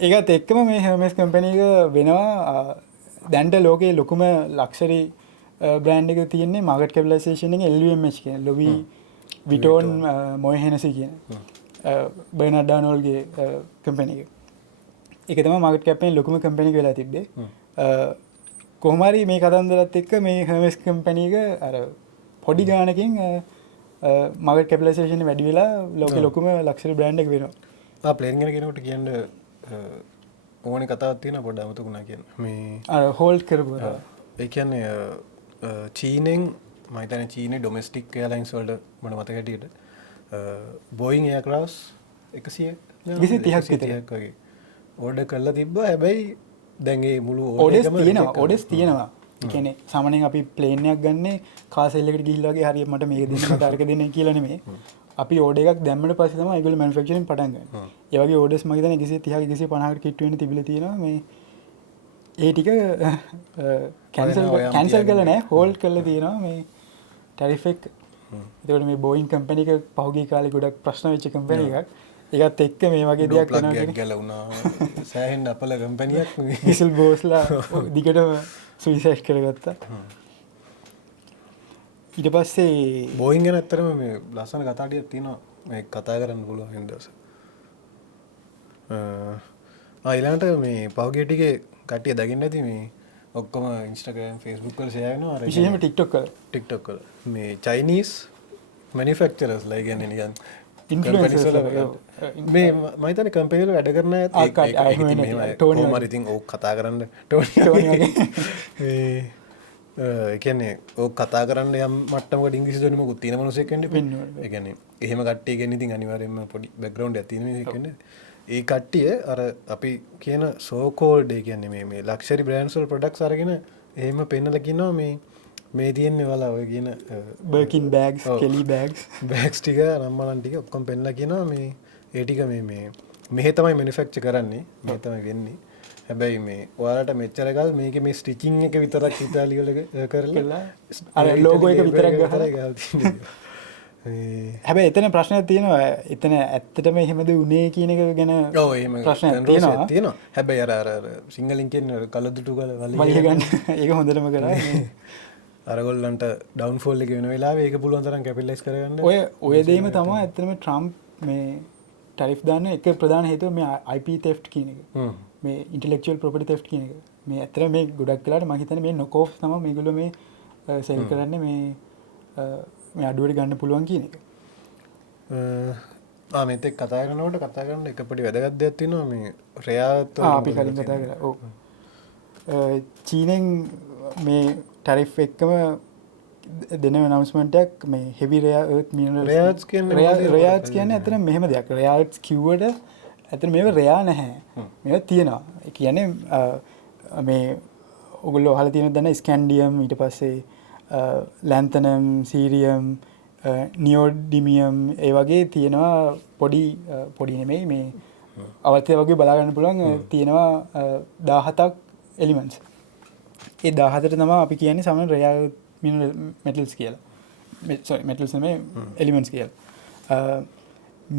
ඒකත් එක්කම මේ හැමස් කම්පැනික වෙනවා දැන්ට ලෝකයේ ලොකුම ලක්ෂරි බ්‍රන්් එක තියන්නේ මගට කැපලසේෂන එල්මච් කිය ලොවී විටෝන් මොය හෙනසි කියන බයිනඩ්ඩානෝල්ගේ කම්පැනික එක තම මගට කැපෙන් ලොකුම කම්පැනි වෙලා තිබේ කොහමරි මේ කතන්දරත් එක්ක මේ හමස් කම්පැනීක අර පොඩි ගානකින් මගට කැපලසේෂන වැඩි වෙලා ලෝක ලොකුම ලක්ෂර බ්‍රන්ඩ් එක වෙනවා ප්ලේන්ගෙන කෙනට කියන්න ඕන කතාත්තියන පොඩ අමතුකුණා කිය මේ හෝල්් කරපු ඒකන්නේ චීනෙන් මහිතන චීන ඩොමස්ටික් ලයින්ස් වල්ට මට මත හැටියට බෝයින් ඒකරස් 130ක් වගේ ඕඩ කරලා තිබ්බ හැබැයි දැන්ගේ මුළු ඕඩෙස් තියෙනවා ඕඩෙස් තියෙනවා කියන සාමනෙන් අපි ප්ලේනයක් ගන්න කාසෙල්ලකට ගිල්ලගේ හරි මට මේ දෙන්න ටර්ක දෙන්න කියලනේ අපි ඕඩක් දැමට පසම ගල මන්ෆක්ෂන් පටන්ග ඒවගේ ඕඩස් මගේතන කිසි තිහ කිසි 50 කිට්ුවෙන තිබල තියෙන මේ ඒටික කැන්සල් කල නෑ හෝල් කල්ල තියෙනවා මේ ටැරිෆෙක් එතකට මේ බෝයින් කම්පනික පහුගී කාලි ගොඩක් ප්‍රශ්න වෙච්ච කම්පැනි එකක් ඒත් එක්ක මේ වගේ දෙයක් ගැලවුණා සෑහෙන් අපල කම්පැනියක් විසල් බෝස්ලා දිගටම සුවිසේෂ් කරගත්තා ඊට පස්සේ බෝයින් ගැන ඇත්තරම මේ ලස්සන කතාටියක් තියෙනවා මේ කතා කරන්න පුළුවන් හින්දස ඊළඟට මේ පහුගියටිගේ කට්ටිය දකින්න ඇති මේ ඔක්කොම ඉන්ස්ටාග්‍රෑම් ෆේස්බුක් වල ෂෙයා වෙනවා විශේෂයෙන්ම ටික්ටොක් වල මේ චයිනීස් මැනුෆැක්චරර්ස් ලා කියන්නේ නිකන් මේ මහිතන කම්පනිවල වැඩ කරන ටෝනිමරිතින් ඕ කතා කරන්න ටෝනි එකන්නේ ඕ කතා කරන්න යම් මටම ඉංග්‍රිසි දනම ගුත්තින මනුසයකෙන්ට එකන එහෙම කට්ටිය ගෙනනිතින් අනිවාරෙන්ම පොඩි බැග්‍රවන්් ඇතින කන්න ඒ කට්ටිය අර අපි කියන සෝකෝල්ඩේ කියන්නේ මේ ලක්ෂරි බ්‍රන්ස්ල් ප්‍රඩක්් අරගෙන එහෙම පෙන්නලකින්නවා මේ තියෙන්නේ වලා ඔය කියන බර්කින් බෑග් කෙලි බෑග් බෑක්ස් ටික නම්මලන්ටික ඔක්කොම් පෙන්ල කියෙනවා මේ ඒටික මෙහ තමයි මනිෆෙක්ච කරන්නේ මේ තමයි වෙන්නේ හැබැයි මේ ඔයාලට මෙච්චරකල් මේක මේ ස්ටිචිං එක විතරක් ඉතාලිවල කරලා අර ලෝගෝ එක විතරක් හැබැයි එතන ප්‍රශ්නය තියෙනවා එතන ඇත්තටම එහෙමද උනේ කියන එක ගැන ප්‍රශ්න තියෙනවා හැබැයි අර සිංහලින්කෙන් කලදුටු කල වලිගන්න ඒක හොඳටම කර අරගොල්ලන්ට ඩවන්ෆෝල් එක වෙන වෙලා ඒක පුළුවන් තරම් කැපිටලයිස් කරගන්න ඔය දේම තමයි ඇත්තම ට්‍රම්ප් මේ ටරිෆ් දාන්න එක ප්‍රධාන හේතුව මේ IP තෙෆ්ට් කියන එක මේ ඉන්ටෙලෙක්චුවල් ප්‍රොපර්ටි තෙෆ්ට් කියන එක මේ ඇත්තට මේ ගොඩක් වෙලාට මම හිතන්නේ මේ නොකෝෆ් තමයි මේගොල්ලෝ මේ සෙල් කරන්නේ මේ අඩුවට ගන්න පුළුවන් කියන එක. මෙතෙක් කතා කරනකොට කතා කරන්න එක පොඩි වැදගත් දෙයක් තියෙනවා මේ රෙයාත් අපි කලින් කතා කරා. ඔව්. චීනෙන් මේ ටරිෆ් එක්කම දෙන announcement එකක් මේ heavy rare earth minerals රෙයාට්ස් කියන්නේ රෙයාට්ස් කියන්නේ ඇත්තට මෙහෙම දෙයක්. රෙයාට්ස් කිව්වට ඇත්තට මේව රෙයා නැහැ. මේව තියෙනවා. ඒ කියන්නේ මේ ඔයගොල්ලෝ අහලා තියෙනවද දන්න ස්කැන්ඩියම් ඊට පස්සේ ලැන්තනම් සීරියම් නියෝඩිමියම් ඒ වගේ තියෙනවා පොඩි නෙමෙයි මේ අවශ්‍ය වගේ බලා ගන්න පුළුවන් තියෙනවා 17ක් එලිමන්ට්ස්. ඒ 17ට තමයි අපි කියන්නේ සමහර රෙයා මෙටල්ස් කියලා. සෝරි මෙටල්ස් නෙමෙයි එලිමන්ට්ස් කියලා.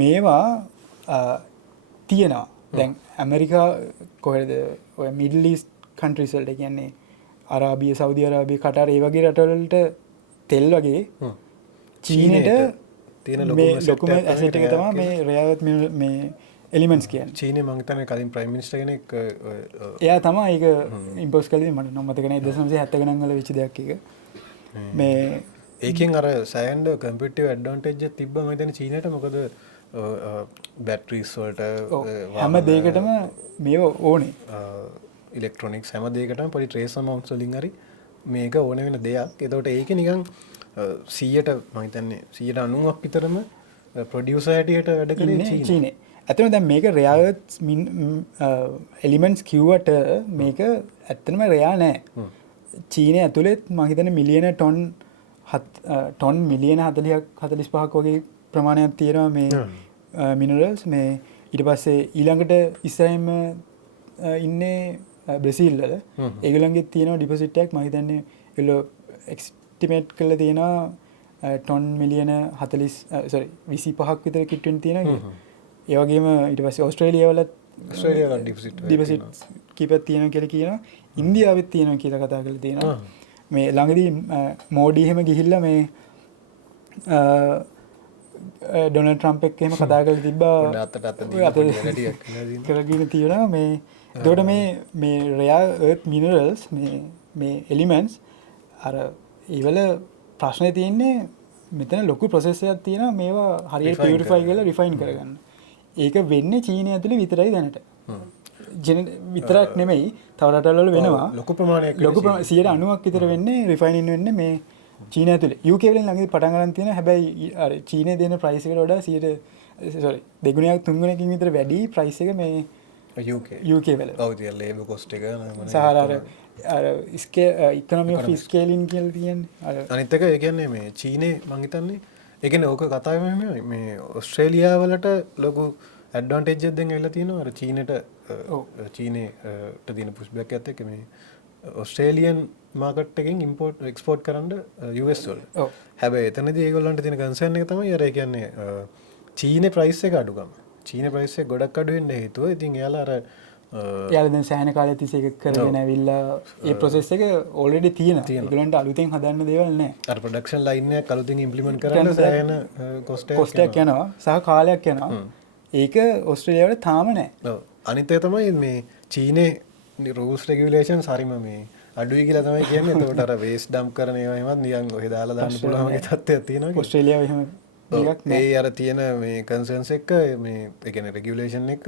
මේවා තියෙනවා. දැන් ඇමරිකා කොහෙද ඔය මිඩල් ඊස්ට් කන්ට්‍රීස් වලට කියන්නේ අරාබිය සෞදි අරාබිය කටාර ඒ වගේ රටවලට තෙල් වගේ චීනෙට තියෙන ලොකුම ඇසෙට් එක තමයි මේ රෙයා එර්ත් මේ එලිමන්ට්ස් කියන්නේ. චීනේ මං හිතන්නේ කලින් ප්‍රයිම් මිනිස්ටර් කෙනෙක් එයා තමයි ඒක ඉම්පෝස් කළේ මට නම් මතක නැහැ 1970 ගණන් වල වෙච්ච දෙයක් එක. මේ ඒකෙන් අර සෑන්ඩ් කම්පිටිටිව් ඇඩ්වාන්ටේජ් එක තිබ්බම මම හිතන්නේ චීනට මොකද බැටරිස් වලට හැම දෙයකටම මේව ඕනේ. ඉලෙක්ට්‍රොනික්ස් හැම දෙයකටම පොඩි ට්‍රේස් අමවුන්ට්ස් වලින් හරි මේක ඕන වෙන දෙයක්. ඒතකොට ඒකේ නිකන් 100ට මම හිතන්නේ 90ක් විතරම ප්‍රොඩියුසර් හැටියට වැඩ කරේ චීනේ. ඇත්තටම දැන් මේක රෙයා එර්ත් එලිමන්ට්ස් කිව්වට මේක ඇත්තටම රෙයා නෑ. චීනේ ඇතුළෙත් මම හිතන්නේ මිලියන ටොන් මිලියන 40ක් 45ක් වගේ ප්‍රමාණයක් තියෙනවා මේ මිනරල්ස් මේ ඊට පස්සේ ඊළඟට ඉස්සරහින්ම ඉන්නේ බ්‍රසීල් වල ඒගොල්ලන්ගේ තියෙනවා ඩිපොසිට් එකක් මම හිතන්නේ ඒගොල්ලෝ එස්ටිමේට් කරලා තියෙනවා ටොන් මිලියන 25ක් විතර කිට් වෙන්න තියෙනවා. ඒ වගේම ඊට පස්සේ ඕස්ට්‍රේලියාවලත් ඩිපොසිට් කීපයක් තියෙනවා කියලා කියනවා. ඉන්දියාවෙත් තියෙනවා කියලා කතා කරලා තියෙනවා. මේ ළඟදී මෝඩි එහෙම ගිහිල්ලා මේ ඩොනල්ඩ් ට්‍රම්ප් එක්ක එහෙම කතා කරලා තිබ්බා කරගෙන තියෙනවා මේ එතකොට මේ රෙයා එර්ත් මිනරල්ස් මේ එලිමන්ට්ස් අර ඒවල ප්‍රශ්නේ තියෙන්නේ මෙතන ලොකු ප්‍රොසෙස් එකක් තියෙනවා මේවා හරියට පියුරිෆයි කරලා රිෆයින් කරගන්න. ඒක වෙන්නේ චීනය ඇතුලේ විතරයි දැනට. විතරක් නෙමෙයි තව රටවල වෙනවා ලොකු ප්‍රමාණයක් 90ක් විතර වෙන්නේ රිෆයිනින් වෙන්නේ මේ චීනය ඇතුලේ. UK වලින් ළඟදී පටන් ගන්න තියෙනවා. හැබැයි අර චීනේ දෙන ප්‍රයිස් එකට වඩා දෙගුණයක් තුන්ගුණයකින් විතර වැඩි ප්‍රයිස් එක මේ UK වල. ඔව් තියලා ලේබර් කොස්ට් එක සහර අර ඉකොනොමි ඔෆ් ස්කේලින් කියලා තියෙන්නේ. අනිත් එක ඒ කියන්නේ මේ චීනේ මං හිතන්නේ ඒ කියන්නේ ඕක කතාව මේ ඕස්ට්‍රේලියාව වලට ලොකු ඇඩ්වාන්ටේජ් එකක් දැන් ඇවිල්ලා තියෙනවා. අර චීනේට දින පුෂ්බැක් එකත් එක්ක මේ ඕස්ට්‍රේලියන් මාකට් එකෙන් ඉම්පෝර්ට් එක්ස්පෝර්ට් කරන්න US වලට. හැබැයි එතනදී ඒගොල්ලන්ට තියෙන කන්සර්න් එක තමයි අර ඒ කියන්නේ චීනේ ප්‍රයිස් එක අඩුකම. චීනේ ප්‍රයිස් එක ගොඩක් අඩු වෙන්න හේතුව ඉතින් එයාලා අර දැන් සෑහෙන කාලයක් තිස්සේ ඒක කරගෙන ඇවිල්ලා ඒ ප්‍රොසෙස් එක ඔල්රෙඩි තියෙනවා. ඒගොල්ලන්ට අලුතෙන් හදන්න දේවල් නැහැ. අර ප්‍රොඩක්ෂන් ලයින් එකක් අලුතින් ඉම්ප්ලිමන්ට් කරන්න සෑහෙන කොස්ට් එකක් යනවා සහ කාලයක් යනවා. ඒක ඕස්ට්‍රේලියාවට තාම නැහැ. ඔව්. අනිත් එක තමයි මේ චීනේ රූල්ස් රෙගියුලේෂන්ස් හරිම මේ අඩුයි කියලා තමයි කියන්නේ. එතකොට අර වේස්ට් ඩම්ප් කරන ඒවා එහෙමත් නිකන් ඔහෙ දාලා දාන්න පුළුවන් වගේ තත්ත්වයක් තියෙනවා. ඕස්ට්‍රේලියාව එහෙම එකක් නෑ. ඒ අර තියෙන මේ කන්සර්න්ස් එක මේ ඒ කියන්නේ රෙගියුලේෂන් එක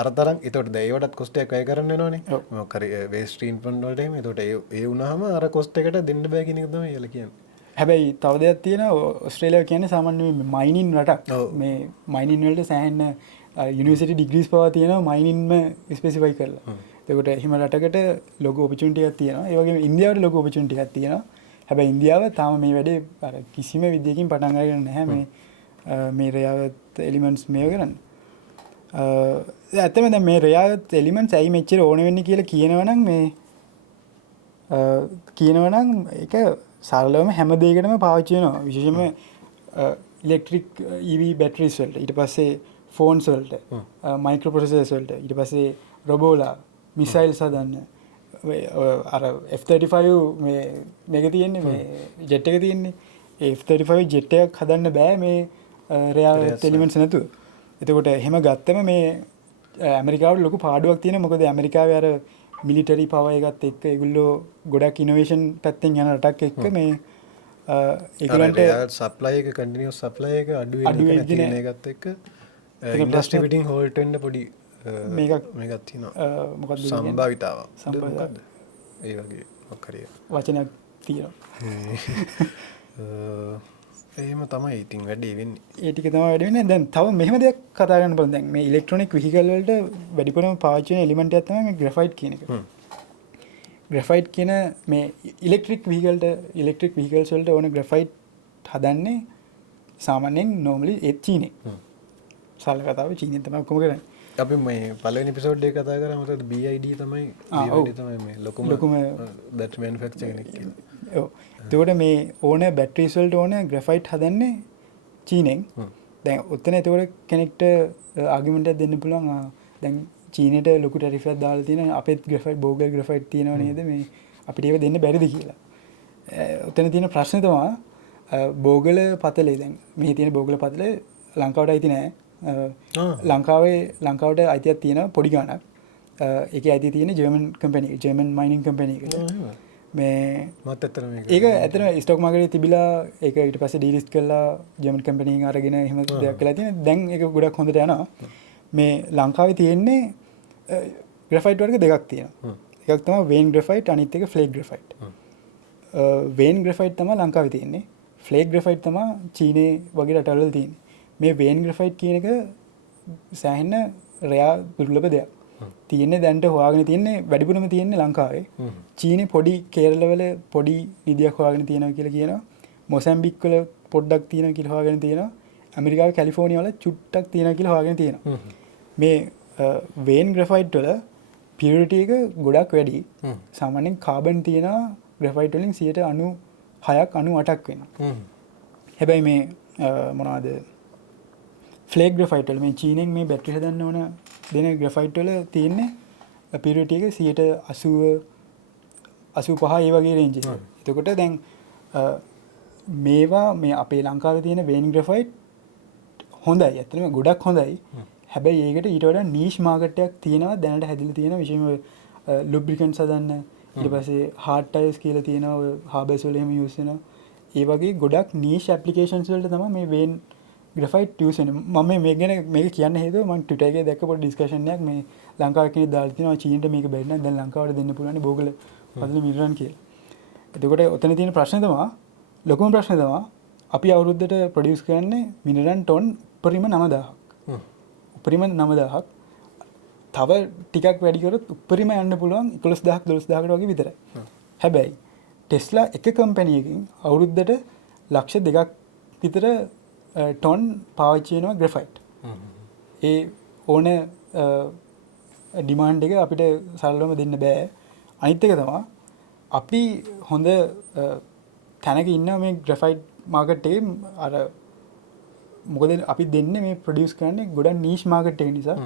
අරතරම් එතකොට දැන් ඒවටත් කොස්ට් එකක් වැය කරන්න වෙනවනේ. මොකක් හරි වේස්ට් ට්‍රීට්මන්ට් වලට එහෙම. එතකොට ඒ වුණාම අර කොස්ට් එකට දෙන්න බෑ කියන එක තමයි එයාලා කියන්නේ. හැබැයි තව දෙයක් තියෙනවා ඕස්ට්‍රේලියාව කියන්නේ සාමාන්‍ය මයිනින් රටක්. මේ මයිනින් වලට සෑහෙන යුනිවර්සිටි ඩිග්‍රීස් පවා තියෙනවා මයිනින්ම ස්පෙසිෆයි කරලා. එතකොට එහෙම රටකට ලොකු ඔපචුනිටි එකක් තියෙනවා. ඒ වගේම ඉන්දියාවට ලොකු ඔපචුනිටි එකක් තියෙනවා. හැබැයි ඉන්දියාව තාම මේ වැඩේ අර කිසිම විදියකින් පටන් අරගෙන නැහැ මේ රෙයා එර්ත් එලිමන්ට්ස් මේව කරන්න. ඇත්තම දැන් මේ රෙයා එර්ත් එලිමන්ට්ස් ඇයි මෙච්චර ඕන වෙන්නේ කියලා කියනවනම් ඒක සරලවම හැම දෙයකටම පාවිච්චි වෙනවා. විශේෂයෙන්ම ඉලෙක්ට්‍රික් EV බැටරිස් වලට ඊට පස්සේ ෆෝන්ස් වලට මයික්‍රෝ ප්‍රොසෙසර්ස් වලට ඊට පස්සේ රොබෝලා මිසයිල්ස් හදන්න අර F35 මේක තියෙන්නේ මේ ජෙට් එක තියෙන්නේ F35 ජෙට් එකක් හදන්න බෑ මේ රෙයාල් එලිමන්ට්ස් නැතුව. එතකොට එහෙම ගත්තම මේ ඇමරිකාවට ලොකු පාඩුවක් තියෙනවා. මොකද ඇමරිකාවේ අර මිලිටරි පවර් එකත් එක්ක ඒගොල්ලෝ ගොඩක් ඉනෝවේෂන් පැත්තෙන් යන රටක් එක්ක මේ ඒගොල්ලන්ට සප්ලයි එක කන්ටිනියස් සප්ලයි එක අඩු වෙන තියෙන එකත් එක්ක ඉන්ඩස්ට්‍රි පිටින් හෝල්ට් වෙන්න පොඩි මේකක් තියෙනවා. මොකක්ද සම්භාවිතාවක් ඒ වගේ මොකක් හරි වචනයක් තියෙනවා. එහෙම තමයි ඉතින් වැඩේ වෙන්නේ. ඒ ටික තමයි වැඩි වෙන්නේ. දැන් තව මෙහෙම දෙයක් කතා කරන්න බලන්න. දැන් මේ ඉලෙක්ට්‍රොනික වෙහිකල් වලට වැඩිපුරම පාවිච්චි වෙන එලිමන්ට් එකක් තමයි මේ ග්‍රැෆයිට් කියන එක. ග්‍රැෆයිට් කියන මේ ඉලෙක්ට්‍රික් වෙහිකල්ස් වලට ඕන ග්‍රැෆයිට් හදන්නේ සාමාන්‍යයෙන් normally ඒ චීනේ. සරල කතාව චීනෙන් තමයි ඔක්කොම කරන්නේ. අපි මේ පළවෙනි එපිසෝඩ් එක කතා කරා මොකද BID තමයි මේ ලොකුම බැටරි මැනුෆැක්චරර් කෙනෙක් කියලා. ඔව්. එතකොට මේ ඕන බැටරිස් වලට ඕන ග්‍රැෆයිට් හදන්නේ චීනෙන්. දැන් උත්තර එතකොට කෙනෙක්ට ආගියුමන්ට් එකක් දෙන්න පුළුවන්. දැන් චීනෙට ලොකු ටැරිෆ් එකක් දාලා තියෙනවා. අපේත් ග්‍රැෆයිට් බෝගල් ග්‍රැෆයිට් තියෙනව නේද මේ අපිට ඒක දෙන්න බැරිද කියලා. උත්තර තියෙන ප්‍රශ්නේ තමයි බෝගල පතලේ දැන් මේ තියෙන බෝගල පතලේ ලංකාවට අයිති නෑ. ලංකාවට අයිතියක් තියෙන පොඩි ගානක්. ඒකේ අයිතිය තියෙන ජර්මන් මයිනින් කම්පැනි එකට. මේ මත් ඇත්තටම ඒක ඇත්තටම ස්ටොක් මාකටේ තිබිලා ඒක ඊට පස්සේ ඩීලිස්ට් කරලා ජර්මන් කම්පැනි එකකින් අරගෙන එහෙම දෙයක් කරලා තියෙන. දැන් ඒක ගොඩක් හොඳට යනවා. මේ ලංකාවේ තියෙන්නේ ග්‍රැෆයිට් වර්ග දෙකක් තියෙනවා. එකක් තමයි වේන් ග්‍රැෆයිට් අනිත් එක ෆ්ලේක් ග්‍රැෆයිට්. වේන් ග්‍රැෆයිට් තමයි ලංකාවේ තියෙන්නේ. ෆ්ලේක් ග්‍රැෆයිට් තමයි චීනේ වගේ රටවල තියෙන්නේ. මේ වේන් ග්‍රැෆයිට් කියන එක සෑහෙන රෙයා දුර්ලභ දෙයක්. තියෙන්නේ දැන්ට හොයාගෙන තියෙන්නේ වැඩිපුරම තියෙන්නේ ලංකාවේ. චීනේ පොඩි කේරළවල පොඩි නිදියක් හොයාගෙන තියෙනවා කියලා කියනවා. මොසැම්බික් වල පොඩ්ඩක් තියෙනවා කියලා හොයාගෙන තියෙනවා. ඇමරිකාවේ කැලිෆෝනියා වල චුට්ටක් තියෙනවා කියලා හොයාගෙන තියෙනවා. මේ වේන් ග්‍රැෆයිට් වල පියුරිටි එක ගොඩක් වැඩි. සාමාන්‍යයෙන් කාබන් තියෙනවා ග්‍රැෆයිට් වලින් 96ක් 98ක් වෙනවා. හැබැයි මේ මොනවද ෆ්ලේක් ග්‍රැෆයිට් වල මේ චීනෙන් මේ බැටරි හදන්න ඕන දෙන ග්‍රැෆයිට් වල තියෙන්නේ පියුරිටි එක 80 85 ඒ වගේ රේන්ජ් එක. එතකොට දැන් මේවා මේ අපේ ලංකාවේ තියෙන වේන් ග්‍රැෆයිට් හොඳයි. ඇත්තටම ගොඩක් හොඳයි. හැබැයි ඒකට ඊට වඩා නීෂ් මාකට් එකක් තියෙනවා දැනට හැදිලා තියෙනවා. විශේෂයෙන්ම ලුබ්‍රිකන්ට්ස් හදන්න ඊට පස්සේ හાર્ඩ් ටයර්ස් කියලා තියෙනවා. හාබර්ස් වල එහෙම යූස් වෙනවා. ඒ වගේ ගොඩක් නීෂ් ඇප්ලිකේෂන්ස් වලට තමයි මේ වේන් ග්‍රැෆයිට් යූස් වෙන්නේ. මම මේක ගැන මේක කියන්න හේතුව මම Twitter එකේ දැක්ක පොඩි ඩිස්කෂන් එකක් මේ ලංකාවේ කෙනෙක් දාලා තිනවා චීනට මේක බැරි නම් දැන් ලංකාවට දෙන්න පුළුවන් බෝගල පදල මිලියන් කියලා. එතකොට ඔතන තියෙන ප්‍රශ්නේ තමයි ලොකුම ප්‍රශ්නේ තමයි අපි අවුරුද්දට ප්‍රොඩියුස් කරන්නේ මිලියන් ටොන් උපරිම 9000ක්. උපරිම 9000ක්. තව ටිකක් වැඩි කරොත් උපරිම යන්න පුළුවන් 11000ක් 12000කට වගේ විතරයි. හැබැයි ටෙස්ලා එක කම්පැනි එකකින් අවුරුද්දට ලක්ෂ 2ක් විතර ටොන් පාවිච්චි වෙනවා ග්‍රැෆයිට්. ඒ ඕන ඩිමාන්ඩ් එක අපිට සරලවම දෙන්න බෑ. අනිත් එක තමයි අපි හොඳ තැනක ඉන්නවා මේ ග්‍රැෆයිට් මාකට් එකේ. අර මොකද අපි දෙන්නේ මේ ප්‍රොඩියුස් කරන්නේ ගොඩක් නීෂ් මාකට් එක නිසා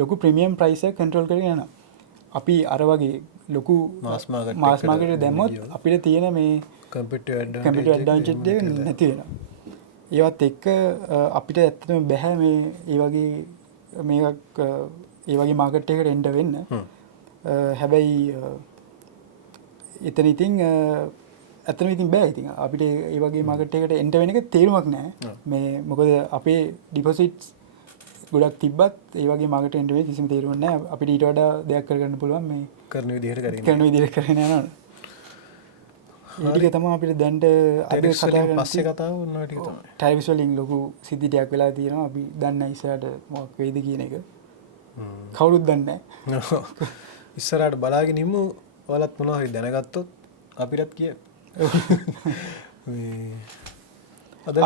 ලොකු ප්‍රීමියම් ප්‍රයිස් එක කන්ට්‍රෝල් කරගෙන යනවා. අපි අර වගේ ලොකු මාස් මාකට් එක දැම්මොත් අපිට තියෙන මේ කම්පිටිටිව් ඇඩ්වාන්ටේජ් එක නැති වෙනවා. ඒවත් එක්ක අපිට ඇත්තටම බෑ මේ ඒ වගේ මේක ඒ වගේ මාකට් එකකට එන්න වෙන්න. හැබැයි එතන ඉතින් ඇත්තටම ඉතින් බෑ ඉතින් අපිට ඒ වගේ මාකට් එකකට එන්න වෙන එක තේරුමක් නැහැ. මේ මොකද අපේ ඩිපොසිට්ස් ගොඩක් තිබ්බත් ඒ වගේ මාකට් එන්න වෙයි කිසිම තේරුමක් නැහැ. අපිට ඊට වඩා දෙයක් කරගන්න පුළුවන් මේ කරන විදිහට කරගෙන යනවා. ඒක තමයි අපිට දැන්ට අද කතා පස්සේ කතාව වුණා ටික තමයි. ටැරිෆ්ස් වලින් ලොකු සිද්ධියක් වෙලා තියෙනවා. අපි දන්නේ ඉස්සරහට මොකක් වෙයිද කියන එක. කවුරුත් දන්නේ නැහැ. ඉස්සරහට බලාගෙන ඉමු. ඔයාලත් මොනවා හරි දැනගත්තොත් අපිටත් කිය.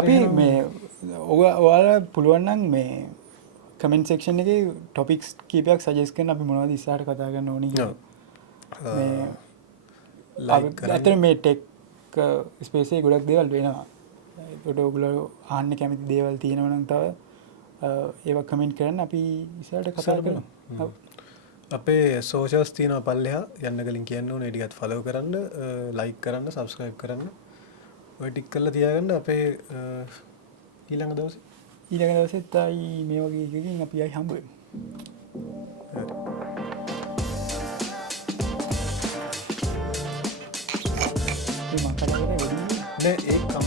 අපි මේ ඔයාලා පුළුවන් නම් මේ කමෙන්ට් සෙක්ෂන් එකේ ටොපික්ස් කීපයක් සජෙස්ට් කරන්න අපි මොනවද ඉස්සරහට කතා කරන්න ඕනි කියලා. මේ ඇතර මේ ටෙක් ස්පේස් එකේ ගොඩක් දේවල් වෙනවා. ඒකට ඔයගොල්ලෝ අහන්න කැමති දේවල් තියෙනවා නම් තව ඒවා කමෙන්ට් කරන්න අපි ඉස්සරහට කතා කරමු. අපේ සෝෂල්ස් තියන පල්ලෙහා යන්න කලින් කියන්න ඕනේ ටිකත් ෆලෝ කරන්න ලයික් කරන්න සබස්ක්‍රයිබ් කරන්න ඔය ටික් කරලා තියාගන්න අපේ ඊළඟ දවසේ ඊළඟ දවසෙත් ආයි මේ වගේ එකකින් අපි ආයි හම්බ වෙමු. නෑ ඒ